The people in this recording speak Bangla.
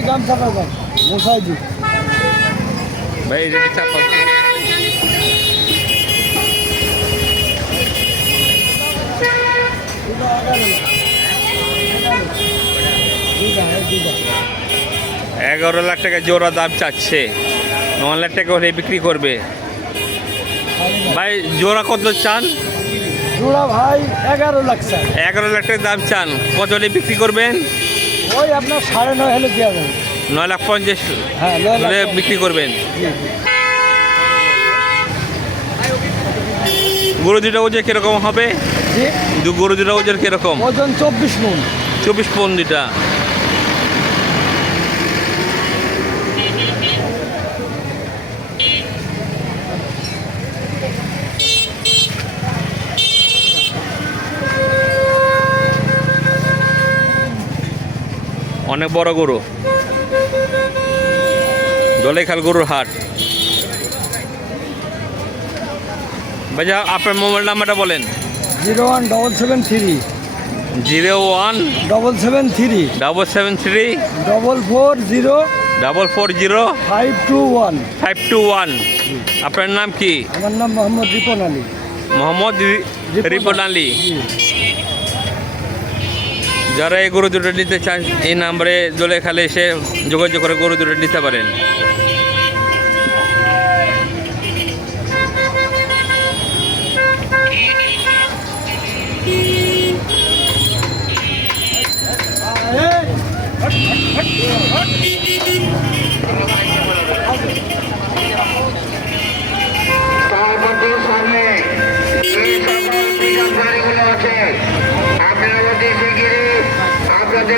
ওই গামছাটা দাম মশাই দি ভাই এটা চাপ $11 লাখ টাকা জোড়া দাম চাচ্ছে, 9 লাখ টাকা হলে বিক্রি করবে। ভাই জোড়া কত চান? জোড়া ভাই 11 লাখ স্যার। 11 লাখ টাকা দাম চান, কত হলে বিক্রি করবেন? ওই আপনার 9.5 হলে দেওয়া যাবে। 9,50,000 হ্যাঁ হলে বিক্রি করবেন। গরু দুটা ওজন কিরকম হবে? গরু দুটা ওজন কিরকম? ওজন 24 মণ। 24 পন দুটা। অনেক বড় গরু, জলেখাল গরুর হাট। ভাইয়া আপনার মোবাইল নাম্বারটা বলেন। 01773 01 773 773 440 440 521। 521। আপনার নাম কি? আমার নাম মোহাম্মদ রিপন আলী। মোহাম্মদ রিপন আলী। যারা এই গরু দুটো নিতে চান এই নাম্বারে জলেখালে এসে যোগাযোগ করে গরু দুটো নিতে পারেন। সামনে এই সকল গাড়িগুলো আছে, আপনারা দেশে গিয়ে